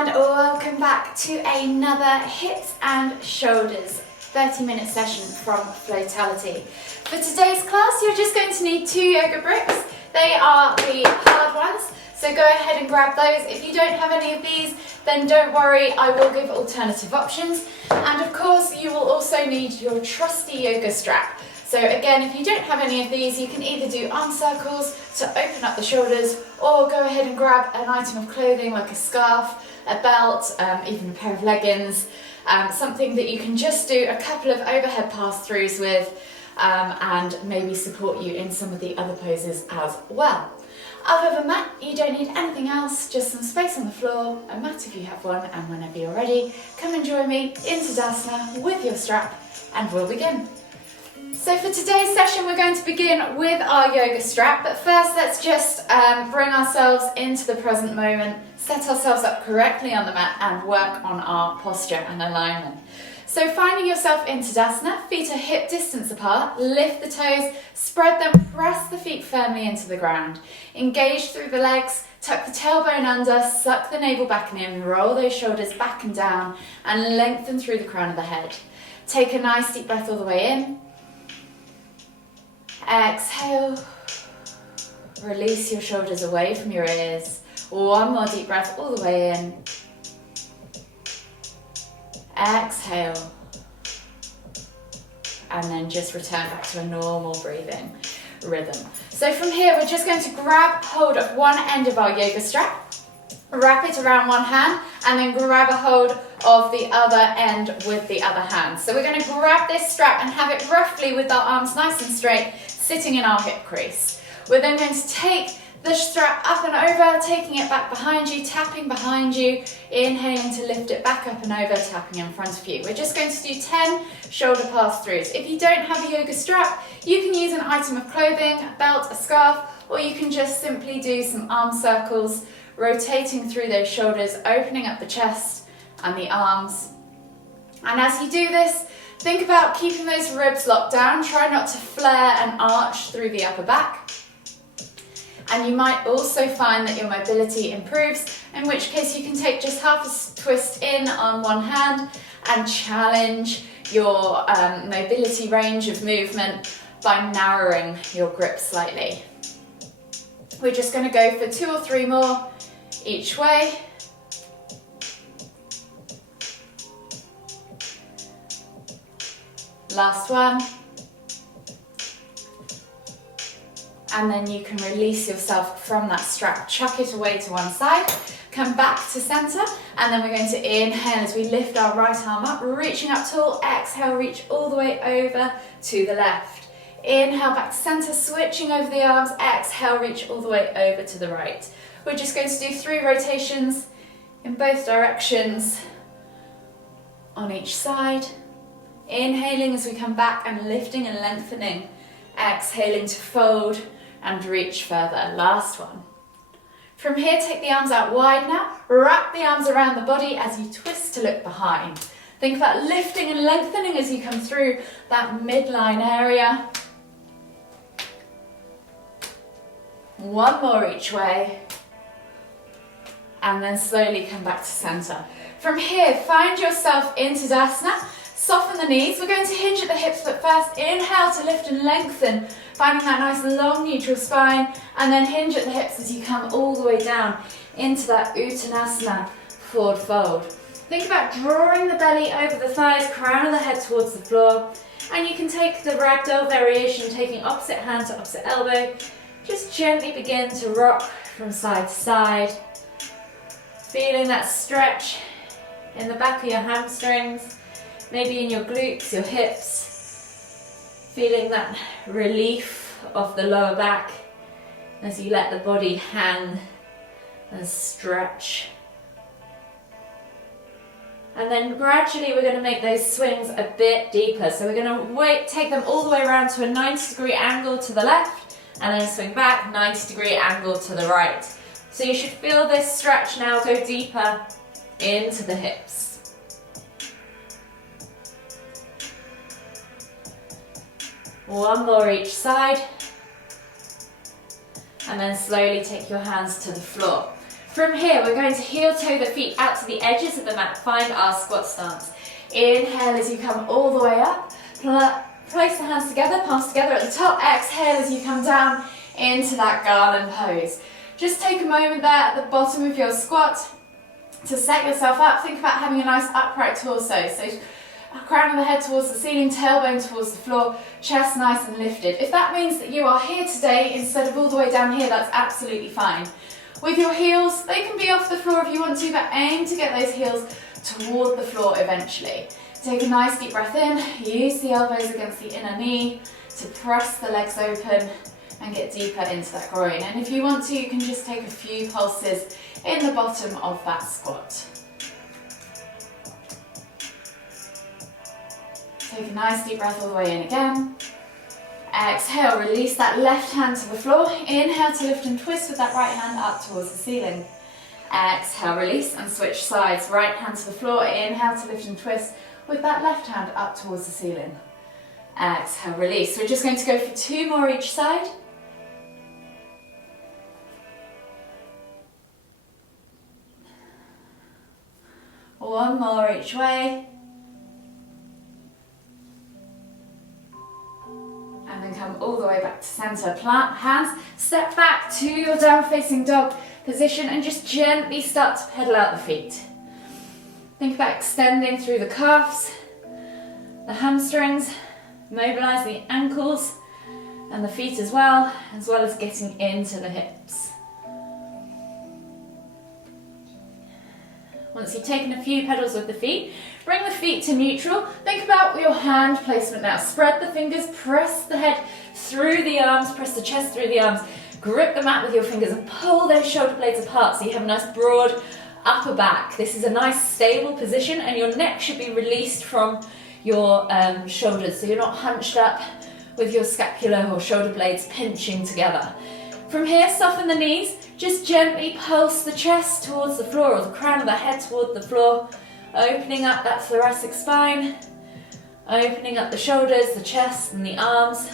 And welcome back to another hips and shoulders 30-minute session from Floatality. For today's class, you're just going to need 2 yoga bricks. They are the hard ones, so go ahead and grab those. If you don't have any of these, then don't worry, I will give alternative options. And of course, you will also need your trusty yoga strap. So again, if you don't have any of these, you can either do arm circles to open up the shoulders, or go ahead and grab an item of clothing like a scarf, a belt, even a pair of leggings, something that you can just do a couple of overhead pass-throughs with, and maybe support you in some of the other poses as well. Other than that, you don't need anything else, just some space on the floor, a mat if you have one, and whenever you're ready, come and join me in Tadasana with your strap, and we'll begin. So for today's session, we're going to begin with our yoga strap, but first let's just bring ourselves into the present moment, set ourselves up correctly on the mat, and work on our posture and alignment. So finding yourself in Tadasana, feet are hip distance apart, lift the toes, spread them, press the feet firmly into the ground. Engage through the legs, tuck the tailbone under, suck the navel back and in, roll those shoulders back and down, and lengthen through the crown of the head. Take a nice deep breath all the way in. Exhale, release your shoulders away from your ears. One more deep breath all the way in. Exhale. And then just return back to a normal breathing rhythm. So from here, we're just going to grab hold of one end of our yoga strap, wrap it around one hand, and then grab a hold of the other end with the other hand. So we're going to grab this strap and have it roughly with our arms nice and straight, sitting in our hip crease. We're then going to take the strap up and over, taking it back behind you, tapping behind you, inhaling to lift it back up and over, tapping in front of you. We're just going to do 10 shoulder pass-throughs. If you don't have a yoga strap, you can use an item of clothing, a belt, a scarf, or you can just simply do some arm circles, rotating through those shoulders, opening up the chest and the arms. And as you do this, think about keeping those ribs locked down. Try not to flare and arch through the upper back. And you might also find that your mobility improves, in which case you can take just half a twist in on one hand and challenge your mobility range of movement by narrowing your grip slightly. We're just going to go for 2 or 3 more each way. Last one. And then you can release yourself from that strap, chuck it away to one side, come back to center, and then we're going to inhale as we lift our right arm up, reaching up tall. Exhale, reach all the way over to the left. Inhale, back to center, switching over the arms. Exhale, reach all the way over to the right. We're just going to do 3 rotations in both directions on each side. Inhaling as we come back and lifting and lengthening. Exhaling to fold and reach further. Last one. From here, take the arms out wide now. Wrap the arms around the body as you twist to look behind. Think about lifting and lengthening as you come through that midline area. One more each way. And then slowly come back to center. From here, find yourself in Tadasana. Soften the knees. We're going to hinge at the hips, but first inhale to lift and lengthen, finding that nice long neutral spine, and then hinge at the hips as you come all the way down into that Uttanasana forward fold. Think about drawing the belly over the thighs, crown of the head towards the floor, and you can take the ragdoll variation, taking opposite hand to opposite elbow. Just gently begin to rock from side to side, feeling that stretch in the back of your hamstrings, maybe in your glutes, your hips, feeling that relief of the lower back as you let the body hang and stretch. And then gradually we're going to make those swings a bit deeper. So we're going to take them all the way around to a 90-degree angle to the left, and then swing back, 90-degree angle to the right. So you should feel this stretch now go deeper into the hips. One more each side, and then slowly take your hands to the floor. From here, we're going to heel toe the feet out to the edges of the mat. Find our squat stance. Inhale as you come all the way up. Place the hands together, palms together at the top. Exhale as you come down into that garland pose. Just take a moment there at the bottom of your squat to set yourself up. Think about having a nice upright torso. So crown of the head towards the ceiling, tailbone towards the floor, chest nice and lifted. If that means that you are here today instead of all the way down here, that's absolutely fine. With your heels, they can be off the floor if you want to, but aim to get those heels toward the floor eventually. Take a nice deep breath in, use the elbows against the inner knee to press the legs open and get deeper into that groin. And if you want to, you can just take a few pulses in the bottom of that squat. Take a nice deep breath all the way in again. Exhale, release that left hand to the floor. Inhale to lift and twist with that right hand up towards the ceiling. Exhale, release and switch sides. Right hand to the floor. Inhale to lift and twist with that left hand up towards the ceiling. Exhale, release. We're just going to go for 2 more each side. One more each way. And then come all the way back to center. Plant hands, step back to your down facing dog position and just gently start to pedal out the feet. Think about extending through the calves, the hamstrings, mobilize the ankles and the feet as well as getting into the hips. Once you've taken a few pedals with the feet, bring the feet to neutral. Think about your hand placement now. Spread the fingers, press the head through the arms, press the chest through the arms. Grip the mat with your fingers and pull those shoulder blades apart so you have a nice broad upper back. This is a nice stable position and your neck should be released from your shoulders so you're not hunched up with your scapula or shoulder blades pinching together. From here, soften the knees. Just gently pulse the chest towards the floor or the crown of the head toward the floor, opening up that thoracic spine, opening up the shoulders, the chest and the arms.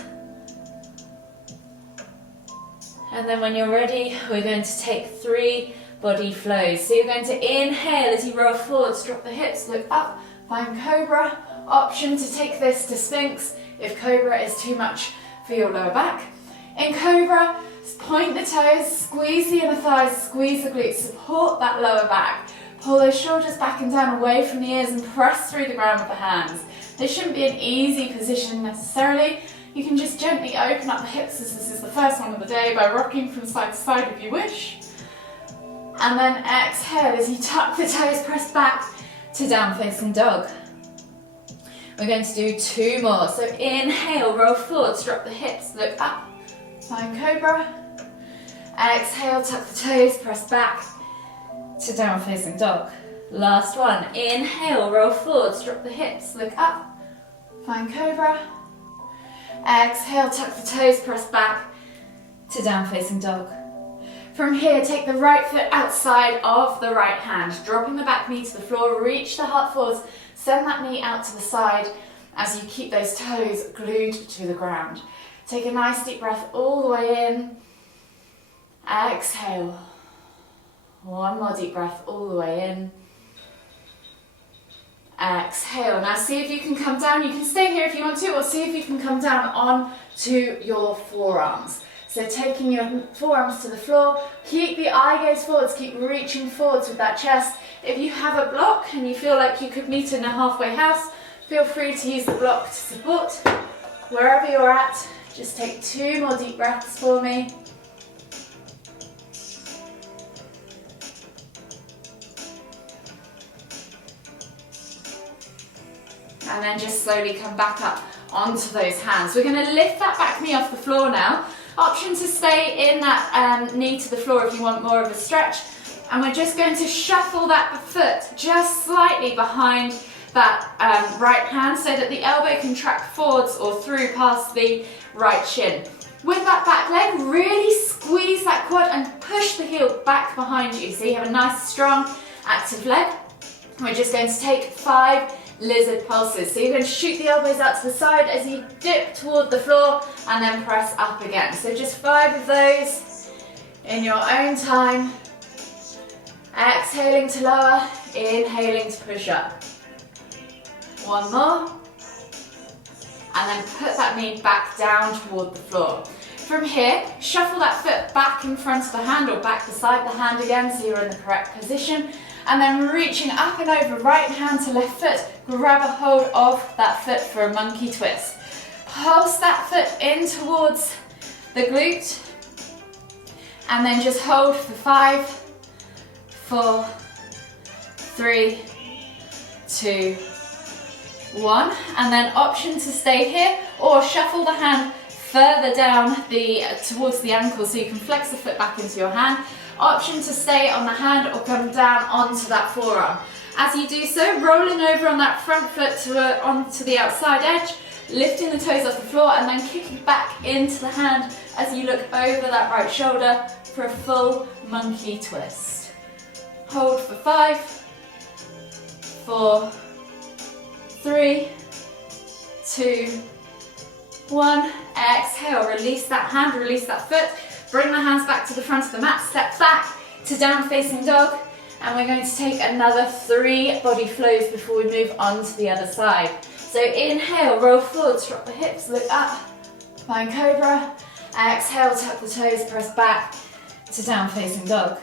And then when you're ready, we're going to take 3 body flows. So you're going to inhale as you roll forwards, drop the hips, look up, find Cobra. Option to take this to Sphinx if Cobra is too much for your lower back. In Cobra, point the toes, squeeze the inner thighs, squeeze the glutes, support that lower back. Pull those shoulders back and down away from the ears and press through the ground with the hands. This shouldn't be an easy position necessarily. You can just gently open up the hips as this is the first one of the day by rocking from side to side if you wish. And then exhale as you tuck the toes, press back to down facing dog. We're going to do 2 more. So inhale, roll forwards, drop the hips, look up, find Cobra. Exhale, tuck the toes, press back to down facing dog. Last one. Inhale, roll forwards, drop the hips, look up, find Cobra. Exhale, tuck the toes, press back to down facing dog. From here, take the right foot outside of the right hand, dropping the back knee to the floor, reach the heart forwards, send that knee out to the side as you keep those toes glued to the ground. Take a nice deep breath all the way in. Exhale. 1 more deep breath all the way in. Exhale. Now see if you can come down. You can stay here if you want to, or see if you can come down onto your forearms. So taking your forearms to the floor, keep the eye gaze forwards, keep reaching forwards with that chest. If you have a block and you feel like you could meet in a halfway house, feel free to use the block to support. Wherever you're at, just take 2 more deep breaths for me. And then just slowly come back up onto those hands. We're going to lift that back knee off the floor now. Option to stay in that knee to the floor if you want more of a stretch. And we're just going to shuffle that foot just slightly behind that right hand so that the elbow can track forwards or through past the right shin. With that back leg, really squeeze that quad and push the heel back behind you so you have a nice, strong, active leg. We're just going to take 5 lizard pulses. So you're going to shoot the elbows out to the side as you dip toward the floor and then press up again. So just 5 of those in your own time. Exhaling to lower, inhaling to push up. One more. And then put that knee back down toward the floor. From here, shuffle that foot back in front of the hand or back beside the hand again so you're in the correct position. And then reaching up and over, right hand to left foot, grab a hold of that foot for a monkey twist. Pulse that foot in towards the glute. And then just hold for 5, 4, 3, 2, 1. And then option to stay here or shuffle the hand further down towards the ankle so you can flex the foot back into your hand. Option to stay on the hand or come down onto that forearm. As you do so, rolling over on that front foot onto the outside edge, lifting the toes off the floor and then kicking back into the hand as you look over that right shoulder for a full monkey twist. Hold for 5, 4, 3, 2, 1. Exhale, release that hand, release that foot. Bring the hands back to the front of the mat, step back to down facing dog. And we're going to take another 3 body flows before we move on to the other side. So inhale, roll forward, drop the hips, look up, find cobra. Exhale, tuck the toes, press back to down facing dog.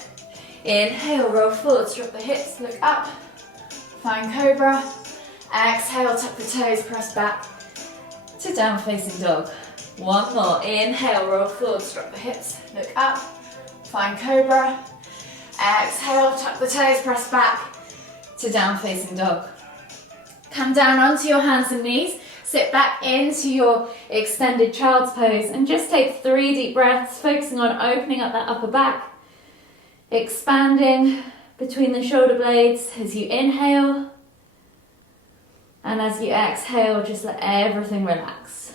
Inhale, roll forward, drop the hips, look up, find cobra. Exhale, tuck the toes, press back to down facing dog. One more. Inhale, roll forward, drop the hips, look up, find cobra. Exhale, tuck the toes, press back to down facing dog. Come down onto your hands and knees, sit back into your extended child's pose and just take 3 deep breaths, focusing on opening up that upper back, expanding between the shoulder blades as you inhale. And as you exhale, just let everything relax.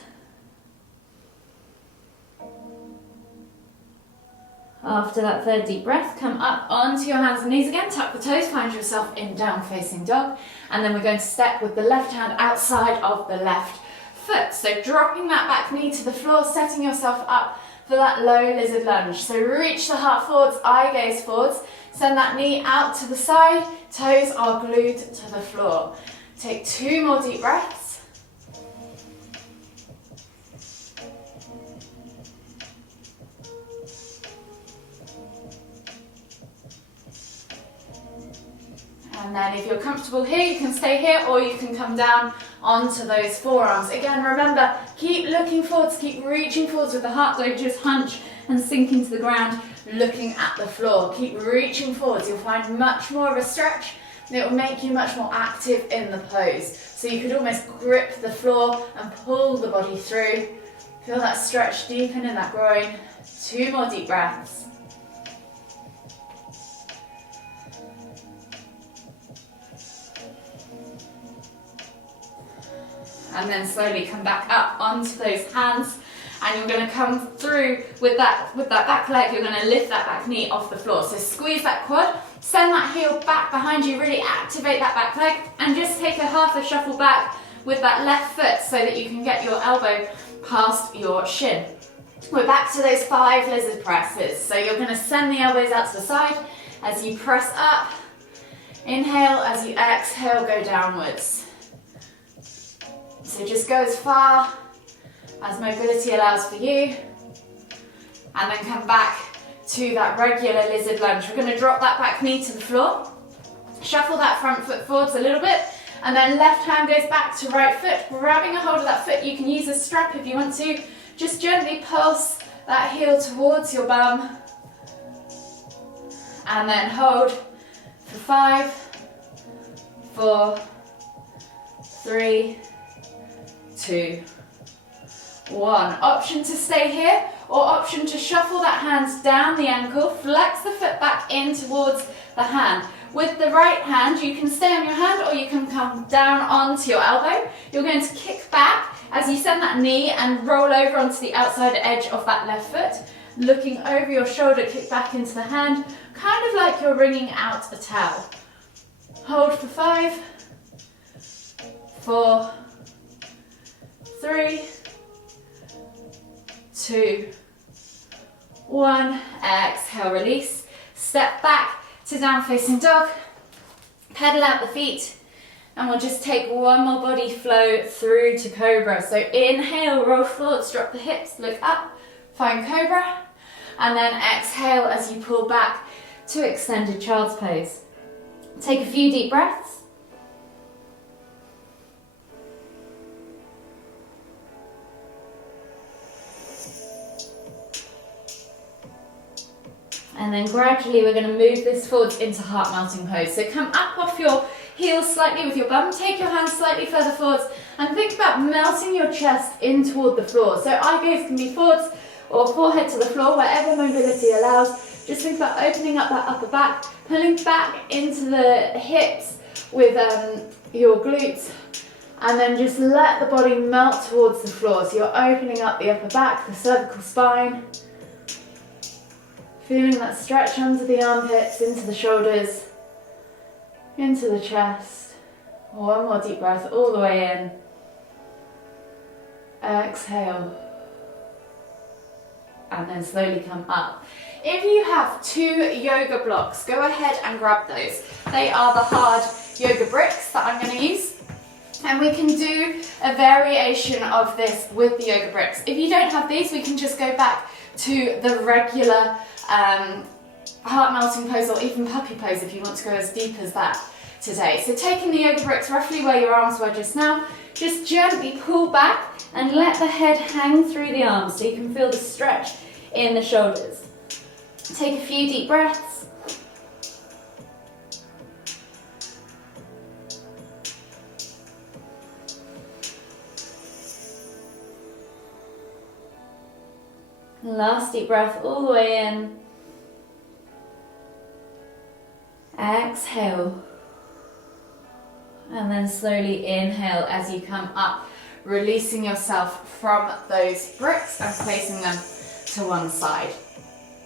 After that 3rd deep breath, come up onto your hands and knees again, tuck the toes, find yourself in down facing dog. And then we're going to step with the left hand outside of the left foot. So dropping that back knee to the floor, setting yourself up for that low lizard lunge. So reach the heart forwards, eye gaze forwards, send that knee out to the side, toes are glued to the floor. Take 2 more deep breaths. And then if you're comfortable here, you can stay here or you can come down onto those forearms. Again, remember, keep looking forwards, keep reaching forwards with the heart. Don't just hunch and sink into the ground looking at the floor. Keep reaching forwards. You'll find much more of a stretch. It will make you much more active in the pose. So you could almost grip the floor and pull the body through. Feel that stretch deepen in that groin. 2 more deep breaths. And then slowly come back up onto those hands. And you're going to come through with that back leg. You're going to lift that back knee off the floor. So squeeze that quad, send that heel back behind you, really activate that back leg, and just take a half a shuffle back with that left foot so that you can get your elbow past your shin. We're back to those 5 lizard presses. So you're going to send the elbows out to the side as you press up. Inhale, as you exhale, go downwards. So just go as far as mobility allows for you, and then come back to that regular lizard lunge. We're going to drop that back knee to the floor, shuffle that front foot forwards a little bit, and then left hand goes back to right foot, grabbing a hold of that foot. You can use a strap if you want to. Just gently pulse that heel towards your bum, and then hold for 5, 4, 3, 2, 1. Option to stay here or option to shuffle that hand down the ankle, flex the foot back in towards the hand. With the right hand, you can stay on your hand or you can come down onto your elbow. You're going to kick back as you send that knee and roll over onto the outside edge of that left foot. Looking over your shoulder, kick back into the hand, kind of like you're wringing out a towel. Hold for 5, 4, 3, 2, 1. Exhale, release. Step back to down facing dog. Pedal out the feet, and we'll just take one more body flow through to cobra. So inhale, roll forwards, drop the hips, look up, find cobra, and then exhale as you pull back to extended child's pose. Take a few deep breaths. And then gradually we're going to move this forwards into heart melting pose. So come up off your heels slightly with your bum, take your hands slightly further forwards, and think about melting your chest in toward the floor. So eye gaze can be forwards or forehead to the floor, wherever mobility allows. Just think about opening up that upper back, pulling back into the hips with your glutes, and then just let the body melt towards the floor. So you're opening up the upper back, the cervical spine, feeling that stretch under the armpits, into the shoulders, into the chest. One more deep breath all the way in. Exhale. And then slowly come up. If you have 2 yoga blocks, go ahead and grab those. They are the hard yoga bricks that I'm going to use. And we can do a variation of this with the yoga bricks. If you don't have these, we can just go back to the regular heart melting pose, or even puppy pose if you want to go as deep as that today. So taking the yoga bricks roughly where your arms were just now, just gently pull back and let the head hang through the arms so you can feel the stretch in the shoulders. Take a few deep breaths. Last deep breath all the way in. Exhale. And then slowly inhale as you come up, releasing yourself from those bricks and placing them to one side.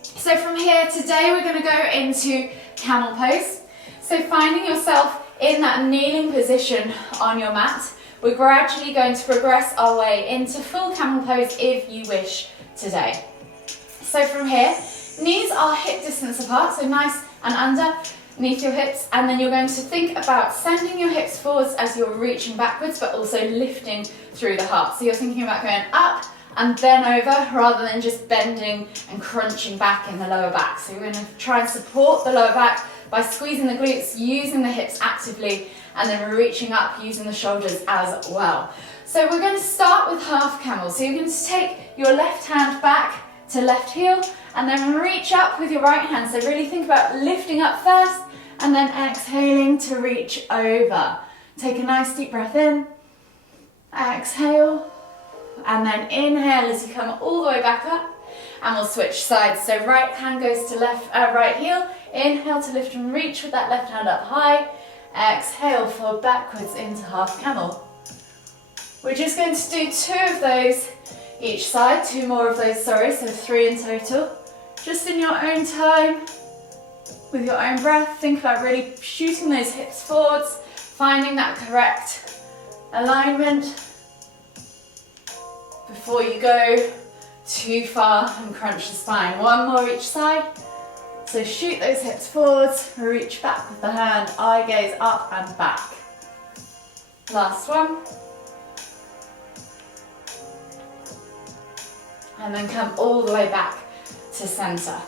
So from here, today we're going to go into camel pose. So finding yourself in that kneeling position on your mat, we're gradually going to progress our way into full camel pose if you wish today. So from here, knees are hip distance apart, so nice and underneath your hips, and then you're going to think about sending your hips forwards as you're reaching backwards, but also lifting through the heart. So you're thinking about going up and then over, rather than just bending and crunching back in the lower back. So you're going to try and support the lower back by squeezing the glutes, using the hips actively, and then we're reaching up using the shoulders as well. So we're going to start with half camel. So you're going to take your left hand back to left heel, and then reach up with your right hand. So really think about lifting up first, and then exhaling to reach over. Take a nice deep breath in, exhale, and then inhale as you come all the way back up, and we'll switch sides. So right hand goes to right heel, inhale to lift and reach with that left hand up high, exhale, fold backwards into half camel. We're just going to do 2 of those each side, 2 more of those, sorry, so 3 in total. Just in your own time, with your own breath, think about really shooting those hips forwards, finding that correct alignment before you go too far and crunch the spine. 1 more each side. So shoot those hips forwards, reach back with the hand, eye gaze up and back. Last one. And then come all the way back to center.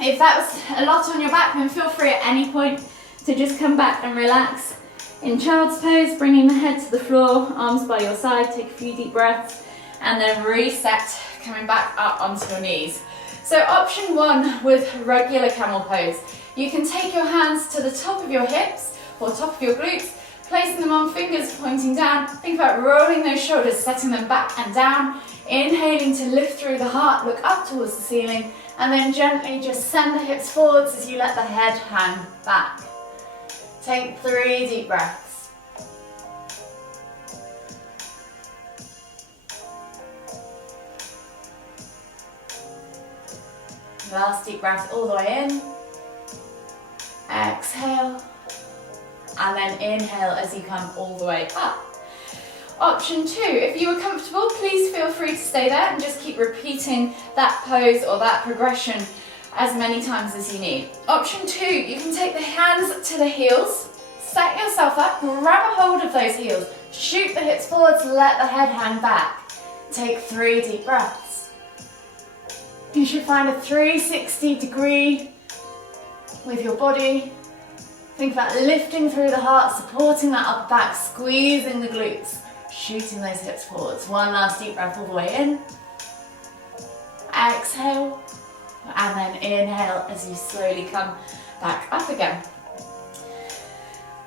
If that was a lot on your back, then feel free at any point to just come back and relax in child's pose, bringing the head to the floor, arms by your side, take a few deep breaths, and then reset, coming back up onto your knees. So option 1 with regular camel pose, you can take your hands to the top of your hips or top of your glutes, placing them on fingers pointing down. Think about rolling those shoulders, setting them back and down, inhaling to lift through the heart, look up towards the ceiling, and then gently just send the hips forwards as you let the head hang back. Take 3 deep breaths. Last deep breath all the way in. Exhale. And then inhale as you come all the way up. Option 2, if you are comfortable, please feel free to stay there and just keep repeating that pose or that progression as many times as you need. Option 2, you can take the hands to the heels, set yourself up, grab a hold of those heels, shoot the hips forwards, let the head hang back. Take 3 deep breaths. You should find a 360 degree with your body. Think about lifting through the heart, supporting that upper back, squeezing the glutes, shooting those hips forwards. One last deep breath all the way in. Exhale, and then inhale as you slowly come back up again.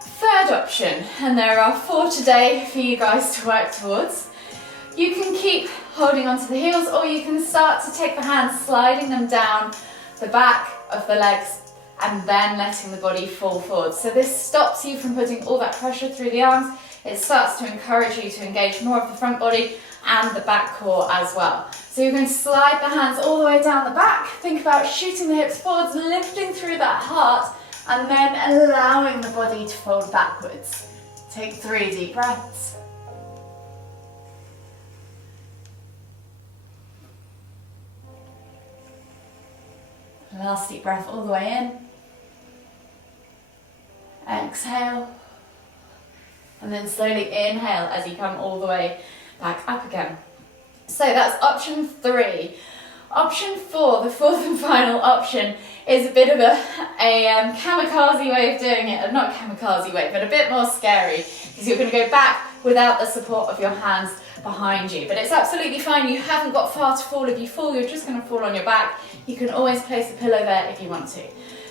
Third option, and there are 4 today for you guys to work towards. You can keep holding onto the heels, or you can start to take the hands, sliding them down the back of the legs, and then letting the body fall forward. So this stops you from putting all that pressure through the arms. It starts to encourage you to engage more of the front body and the back core as well. So you're going to slide the hands all the way down the back. Think about shooting the hips forwards, lifting through that heart, and then allowing the body to fold backwards. Take 3 deep breaths. Last deep breath all the way in. Exhale. And then slowly inhale as you come all the way back up again. So that's option 3. Option 4, the fourth and final option, is a bit of a kamikaze way of doing it. Not kamikaze way, but a bit more scary, because you're going to go back without the support of your hands behind you. But it's absolutely fine. You haven't got far to fall. If you fall, you're just going to fall on your back. You can always place a pillow there if you want to.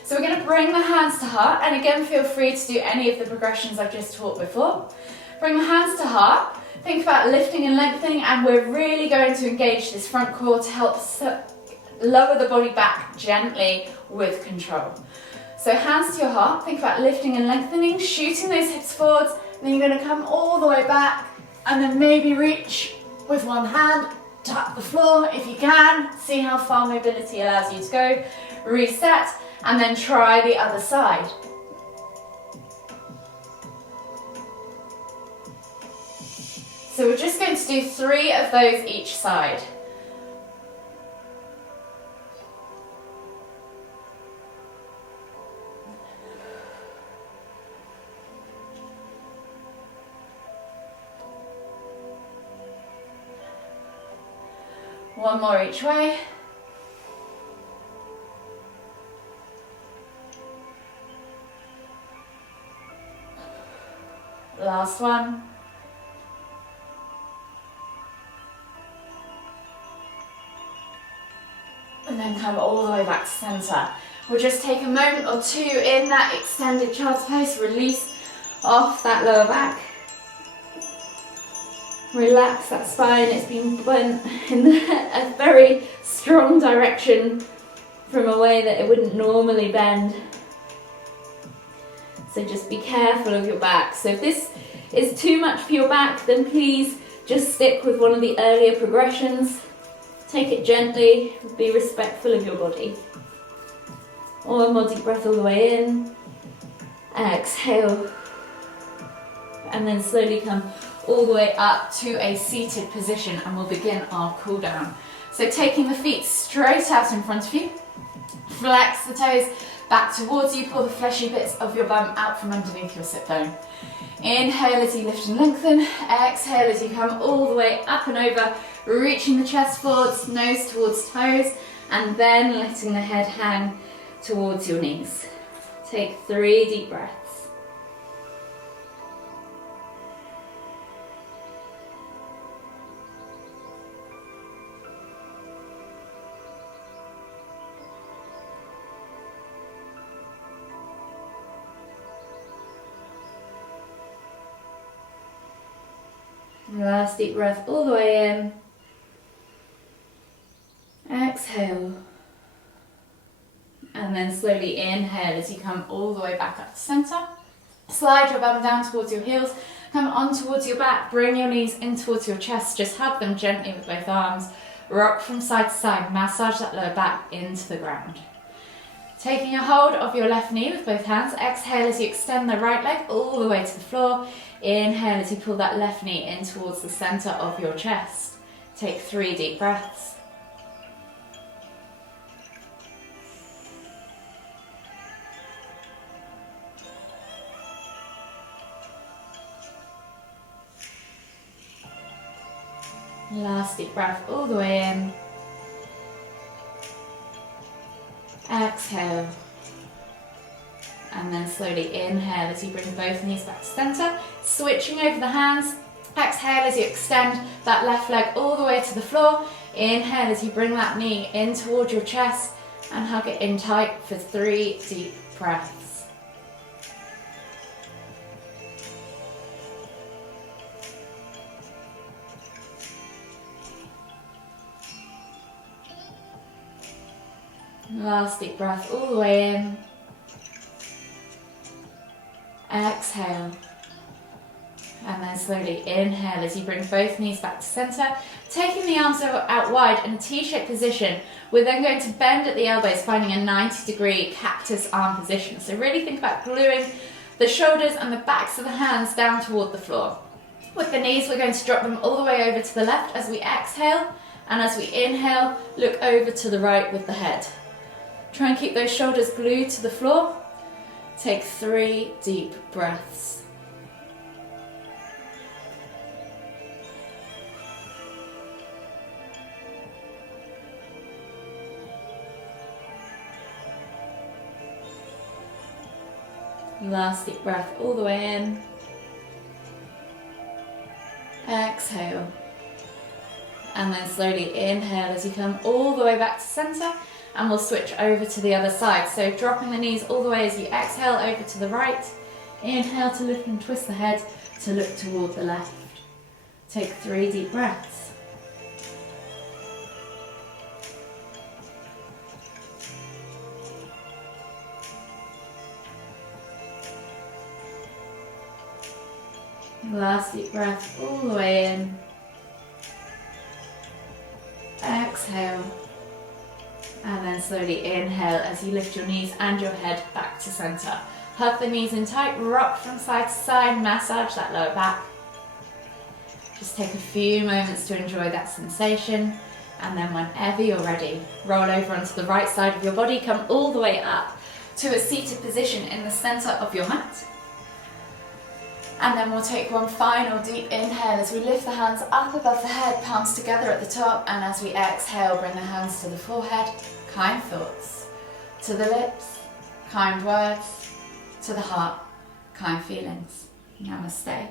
So we're going to bring the hands to heart, and again, feel free to do any of the progressions I've just taught before. Bring the hands to heart. Think about lifting and lengthening, and we're really going to engage this front core to help lower the body back gently with control. So hands to your heart, think about lifting and lengthening, shooting those hips forwards, and then you're going to come all the way back, and then maybe reach with one hand, tap the floor if you can, see how far mobility allows you to go, reset, and then try the other side. So we're just going to do 3 of those each side. One more each way. Last one. And then come all the way back to centre. We'll just take a moment or 2 in that extended child's pose, release off that lower back. Relax that spine, it's been bent in a very strong direction from a way that it wouldn't normally bend. So just be careful of your back. So if this is too much for your back, then please just stick with one of the earlier progressions. Take it gently, be respectful of your body. One more deep breath all the way in. Exhale. And then slowly come all the way up to a seated position, and we'll begin our cool down. So taking the feet straight out in front of you, flex the toes back towards you, pull the fleshy bits of your bum out from underneath your sit bone. Inhale as you lift and lengthen, exhale as you come all the way up and over, reaching the chest forwards, nose towards toes, and then letting the head hang towards your knees. Take 3 deep breaths. Last deep breath all the way in. Exhale. And then slowly inhale as you come all the way back up to centre. Slide your bum down towards your heels. Come on towards your back. Bring your knees in towards your chest. Just hug them gently with both arms. Rock from side to side. Massage that lower back into the ground. Taking a hold of your left knee with both hands. Exhale as you extend the right leg all the way to the floor. Inhale as you pull that left knee in towards the centre of your chest. Take 3 deep breaths. Last deep breath all the way in. Exhale. And then slowly inhale as you bring both knees back to centre. Switching over the hands. Exhale as you extend that left leg all the way to the floor. Inhale as you bring that knee in towards your chest and hug it in tight for 3 deep breaths. Last deep breath all the way in. Exhale. And then slowly inhale as you bring both knees back to centre. Taking the arms out wide in a T-shaped position, we're then going to bend at the elbows, finding a 90-degree cactus arm position. So really think about gluing the shoulders and the backs of the hands down toward the floor. With the knees, we're going to drop them all the way over to the left as we exhale. And as we inhale, look over to the right with the head. Try and keep those shoulders glued to the floor. Take 3 deep breaths. Last deep breath all the way in. Exhale. And then slowly inhale as you come all the way back to centre, and we'll switch over to the other side. So dropping the knees all the way as you exhale over to the right. Inhale to lift and twist the head to look toward the left. Take 3 deep breaths. Last deep breath all the way in. Exhale. And then slowly inhale as you lift your knees and your head back to centre. Hug the knees in tight, rock from side to side, massage that lower back. Just take a few moments to enjoy that sensation, and then whenever you're ready, roll over onto the right side of your body, come all the way up to a seated position in the centre of your mat. And then we'll take one final deep inhale as we lift the hands up above the head, palms together at the top, and as we exhale, bring the hands to the forehead. Kind thoughts. To the lips, kind words. To the heart, kind feelings. Namaste.